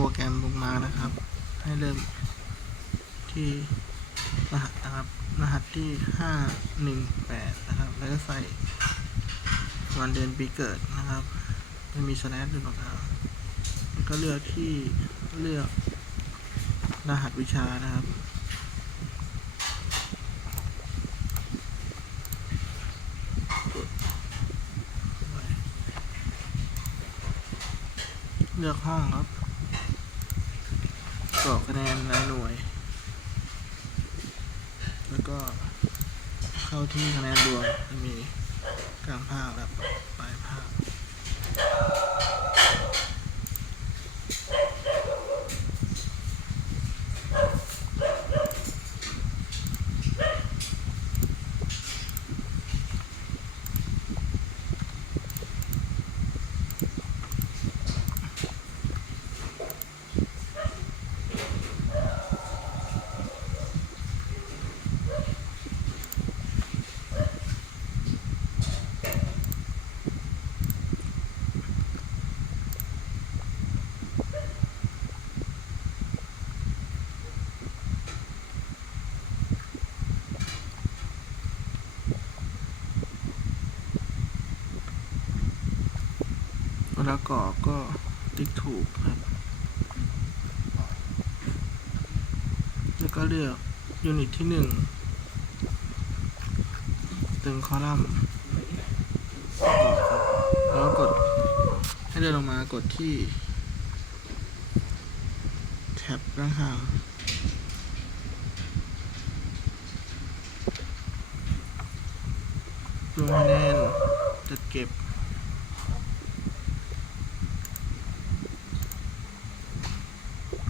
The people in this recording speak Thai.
โปรแกรมลงมานะครับ ให้เริ่มที่รหัสนะครับ รหัสที่ห้าหนึ่งแปดนะครับ แล้วก็ใส่วันเดือนปีเกิดนะครับจะมีสแลชด้วยนะครับแล้วก็เลือกที่เลือกรหัสวิชานะครับเลือกห้องครับ กรอกคะแนนรายหน่วย แล้วก็เข้าที่คะแนนรวมจะมีกลางภาคและปลายภาค เวลากรอกก็ติ๊กถูกครับ แล้วก็เลือกยูนิตที่หนึ่งตึงคอลัมน์กรอกครับแล้วกด ให้เดินลงมากดที่ แท็บด้านข้างรวมคะแนนจัดเก็บ